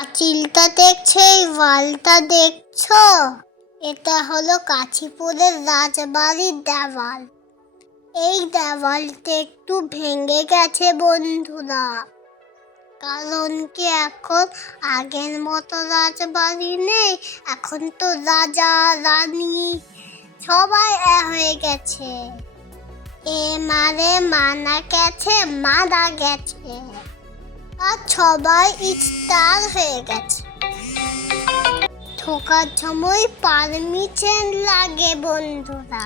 পাঁচিলটা দেখছো, এই ওয়ালটা দেখছো? এটা হলো কাশীপুরের রাজবাড়ির দেওয়াল। এই দেওয়ালটা একটু ভেঙে গেছে বন্ধুরা, কারণ কি এখন আগের মতো রাজবাড়ি নেই। এখন তো রাজা রানী সবাই হয়ে গেছে। মারা গেছে, মারা গেছে, আর সবাই স্টার হয়ে গেছে। ঢোকার সময় পারমিশন লাগে বন্ধুরা,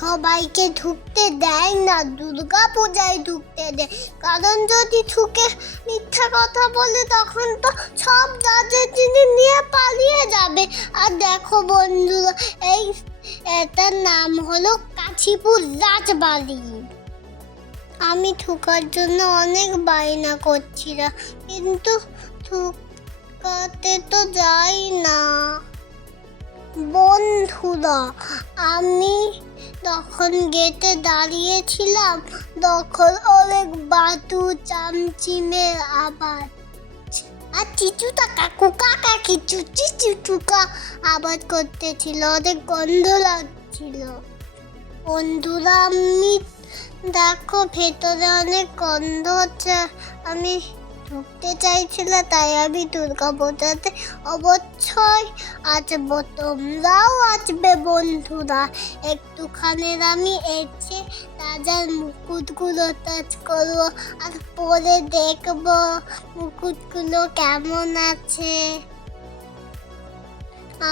সবাইকে ঢুকতে দেয় না, দুর্গা পূজায় ঢুকতে দেয়। কারণ যদি ঢুকে মিথ্যা কথা বলে তখন তো সব রাজের জিনিস নিয়ে পালিয়ে যাবে। আর দেখো বন্ধুরা, এটার নাম হলো কাশীপুর রাজবাড়ি। আমি ঢোকার জন্য অনেক বায়না করছিলাম, কিন্তু ঢুকাতে তো যাই না বন্ধুরা। আমি তখন গেটে দাঁড়িয়েছিলাম, তখন অনেক বাতু চামচিমের আওয়াজ আর চিচুটা কাকু কাকা কিছু চিচুটুকা আওয়াজ করতেছিল, অনেক গন্ধ লাগছিল বন্ধুরা। আমি দেখো ভেতরে অনেক গন্ধ হচ্ছে, আমি ঢুকতে চাইছিল, তাই আমি দুর্গা পূজাতে অবশ্যই আসবো, তোমরাও আসবে বন্ধুরা। একটুখানি আমি এসে রাজার মুকুটগুলো টাচ করবো আর পরে দেখবো মুকুটগুলো কেমন আছে।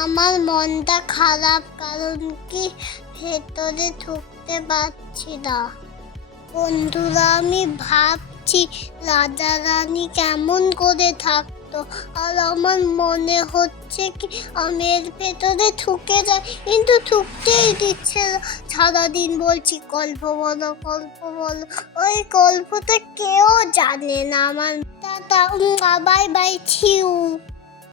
আমার মনটা খারাপ, কারণ কি ভেতরে ঢুকতে পারছি না বন্ধুরা। আমি ভাবছি রাজা রানী কেমন করে থাকতো, আর আমার মনে হচ্ছে কি আমি এর ভেতরে ঢুকে যাই, কিন্তু ঢুকতেই দিচ্ছে না। সারাদিন বলছি গল্প বলো গল্প বলো, ওই গল্পটা কেউ জানে না। আমার টাটা, বাই বাই, ছিউ।